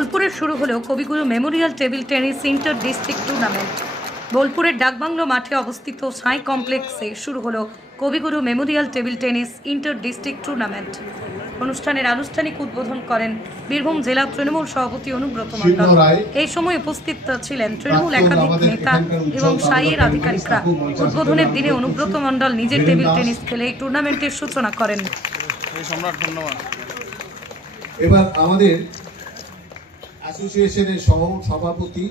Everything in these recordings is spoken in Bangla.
বোলপুরে শুরু হলো কবিগুরু Memorial table tennis inter district tournament. বোলপুরের ডাকবাংলো মাঠে অবস্থিত সাই কমপ্লেক্সে শুরু হলো কবিগুরু Memorial table tennis inter district tournament. অনুষ্ঠানের আনুষ্ঠানিক উদ্বোধন করেন বীরভূম জেলা তৃণমূল সভাপতি অনুব্রত মণ্ডল। এই সময় উপস্থিত ছিলেন তৃণমূল একাধিক নেতা এবং সাইয়ের আধিকারিকরা। উদ্বোধনের দিনে অনুব্রত মণ্ডল নিজের টেবিল টেনিস খেলে এই টুর্নামেন্টের সূচনা করেন। এবার আমাদের অ্যাসোসিয়েশনের সভাপতি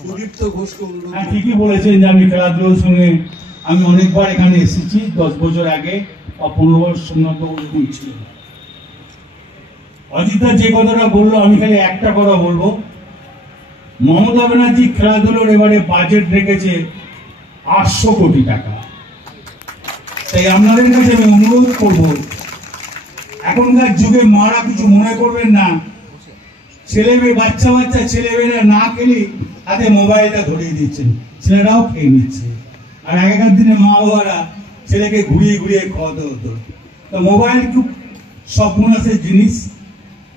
সুদীপ্ত ঘোষকে অনুরোধ। ঠিকই বলেছেন যে আমি খেলাধুলোর সঙ্গে আমি অনেকবার এখানে এসেছি, 10 বছর আগে বা 15 বছর ওরকম ছিল। অজিতা যে কথাটা বললো আমি খালি একটা কথা বলবো, মমতা ব্যানার্জি খেলাধুলোর এবারে বাজেট রেখেছে 800 কোটি টাকা। তাই আপনাদের কাছে আমি অনুরোধ করব, এখনকার যুগে মারা কিছু মনে করবেন না, বাচ্চা ছেলেমেয়েরা না খেলে হাতে মোবাইলটা ধরিয়ে দিচ্ছেন, ছেলেরাও খেয়ে নিচ্ছে। আর আগেকার দিনে মা বাবারা ছেলেকে ঘুরিয়ে ঘুরিয়ে খাওয়াতে হতো। তো মোবাইল খুব সর্বনাশের জিনিস,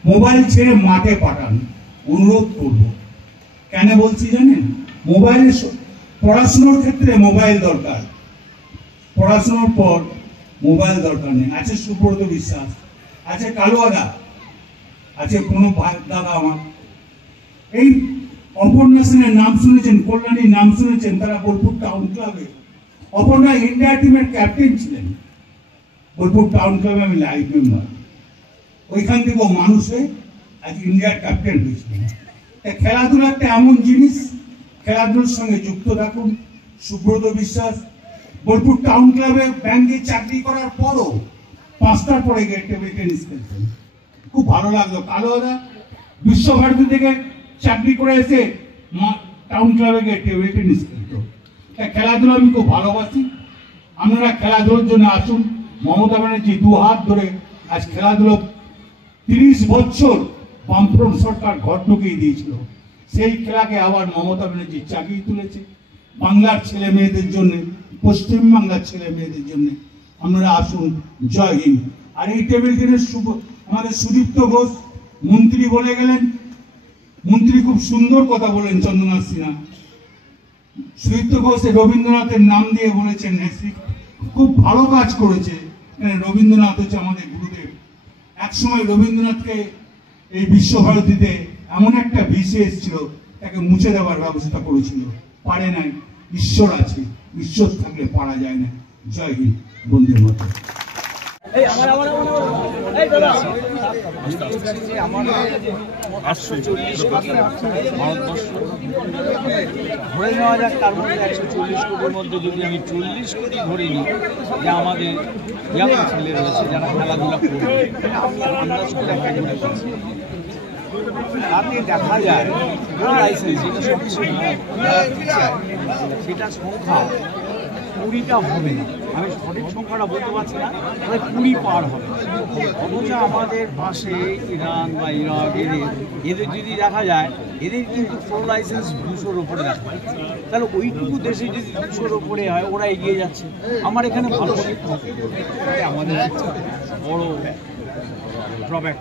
মোবাইল ছেড়ে মাঠে পাঠান অনুরোধ করব। কেন বলছি জানেন? মোবাইলের পড়াশোনার ক্ষেত্রে মোবাইল দরকার, পড়াশোনার পর মোবাইল দরকার নেই। আছে সুব্রত বিশ্বাস, আছে কালোয়াদা, আছে কোনো দাদা আমার, এই অপর্ণা সেনের নাম শুনেছেন, কল্যাণীর নাম শুনেছেন, তারা বোলপুর টাউন ক্লাবে, অপর্ণা ইন্ডিয়া টিমের ক্যাপ্টেন ছিলেন। বোলপুর টাউন ক্লাবে আমি লাইভ মেম্বার, ওইখান থেকেও মানুষে আজ ইন্ডিয়ার ক্যাপ্টেন হয়েছিলেন। খেলাধুলা একটা এমন জিনিস, খেলাধুলার সঙ্গে যুক্ত থাকুন। সুব্রত বিশ্বাস বোলপুর টাউন ক্লাবে ব্যাংকে চাকরি করার পরও 5টার পরে গিয়ে টেবিল টেনিস খেলতেন, খুব ভালো লাগলো। কালোদা বিশ্বভারতী থেকে চাকরি করে এসে টাউন ক্লাবে গিয়ে টেবিল টেনিস খেলতো। খেলাধুলা আমি খুব ভালোবাসি। আপনারা খেলাধুলার জন্য আসুন। মমতা ব্যানার্জি 2 হাত ধরে আজ খেলাধুলো 30 বছর বামফ্রন্ট সরকার ঘর ঢুকিয়ে দিয়েছিল, সেই খেলাকে আবার মমতা ব্যানার্জি চাগিয়ে তুলেছে বাংলার ছেলে মেয়েদের জন্য, পশ্চিমবাংলার ছেলে মেয়েদের জন্য। আপনারা আসুন। জয় হিন্দ। আর এই টেবিল টেনিস আমাদের সুদীপ্ত ঘোষ মন্ত্রী বলে গেলেন, মন্ত্রী খুব সুন্দর কথা বলেন চন্দ্রনাথ সিনহা। সুদীপ্ত ঘোষ রবীন্দ্রনাথের নাম দিয়ে বলেছেন, খুব ভালো কাজ করেছে। রবীন্দ্রনাথ হচ্ছে আমাদের গুরুদেব। একসময় রবীন্দ্রনাথকে এই বিশ্বভারতীতে এমন একটা ভিসে এসেছিল, তাকে মুছে দেওয়ার ব্যবস্থা করেছিল, পারে নাই। ঈশ্বর আছে, ঈশ্বর থাকলে পারা যায় না। জয় হিন্দ, বন্দে মাতরম। ধরে নেওয়া যাক, তার মধ্যে 140 কোটির মধ্যে যদি আমি 40 কোটি ধরে নিই যে আমাদের ইয়াং ছেলে রয়েছে যারা খেলাধুলা করবে, আন্দাজ করে একটা করে করছি, তাতে দেখা যায় লাইসেন্স যেটা সবচেয়ে সেটা সংখ্যা 20টা হবে না। আমি সঠিক সংখ্যাটা বলতে পারছি না, তবে 20 পার হবে। অথচ আমাদের পাশে ইরান বা ইরাক এদের যদি দেখা যায়, এদের কিন্তু প্রো লাইসেন্স 200-র উপরে দেখা যায়। তাহলে ওইটুকু দেশে যদি 200-র উপরে হয়, ওরা এগিয়ে যাচ্ছে। আমার এখানে ভালো শিক্ষক, আমাদের বড় ড্রব্যাক।